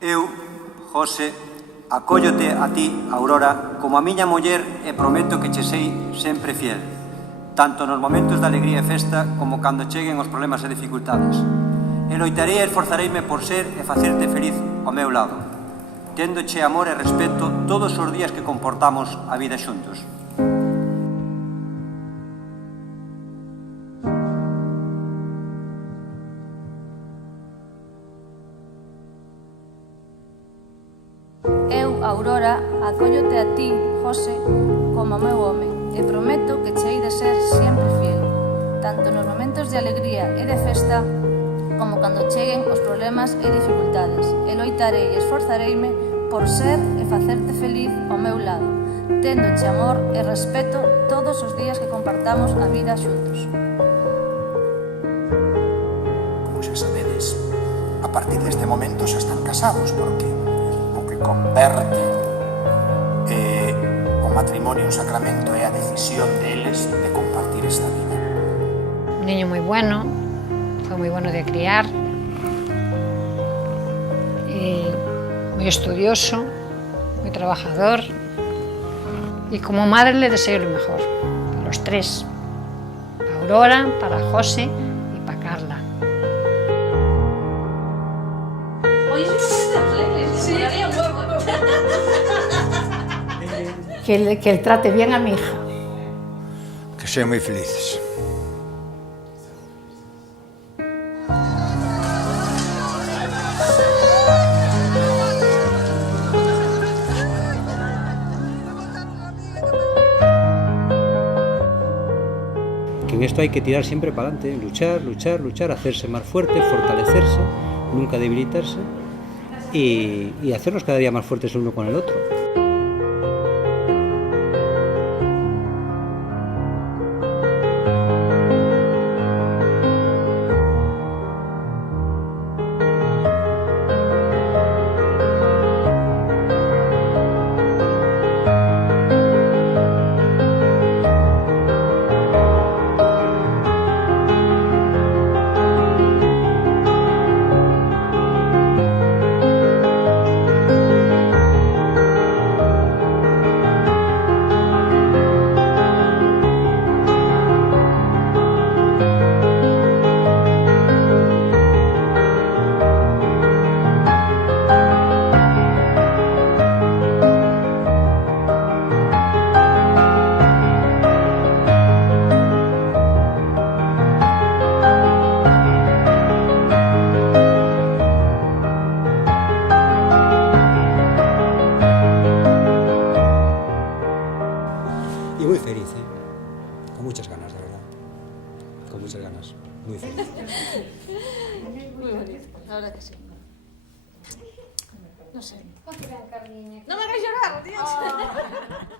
Eu, José, acóllote a ti, Aurora, como a miña muller e prometo que che sei sempre fiel, tanto nos momentos de alegría e festa como cando cheguen os problemas e dificultades. E loitarei e esforzareime por ser e facerte feliz ao meu lado, téndoche amor e respeto todos os días que comportamos a vida xuntos. Eu, Aurora, acóllote a ti, José, como o meu home, e prometo que che hei de ser sempre fiel, tanto nos momentos de alegría e de festa, como cando cheguen os problemas e dificultades, e loitarei e esforzareime por ser e facerte feliz ao meu lado, téndoche amor e respeto todos os días que compartamos a vida xuntos. Como xa sabedes, a partir deste momento xa están casados, porque o que converte o matrimonio en sacramento é a decisión deles de compartir esta vida. Un niño muy bueno, fue muy bueno de criar, y muy estudioso, muy trabajador, y como madre le deseo lo mejor, para los tres, para Aurora, para José y para Carla. Que él trate bien a mi hija. Que sean muy felices. Que en esto hay que tirar siempre para adelante, luchar, luchar, luchar, hacerse más fuerte, fortalecerse, nunca debilitarse y hacernos cada día más fuertes uno con el otro. Y muy feliz, con muchas ganas, de verdad. Con muchas ganas, muy feliz. Muy bonito, la verdad que sí. No sé. No me hagas llorar, Dios.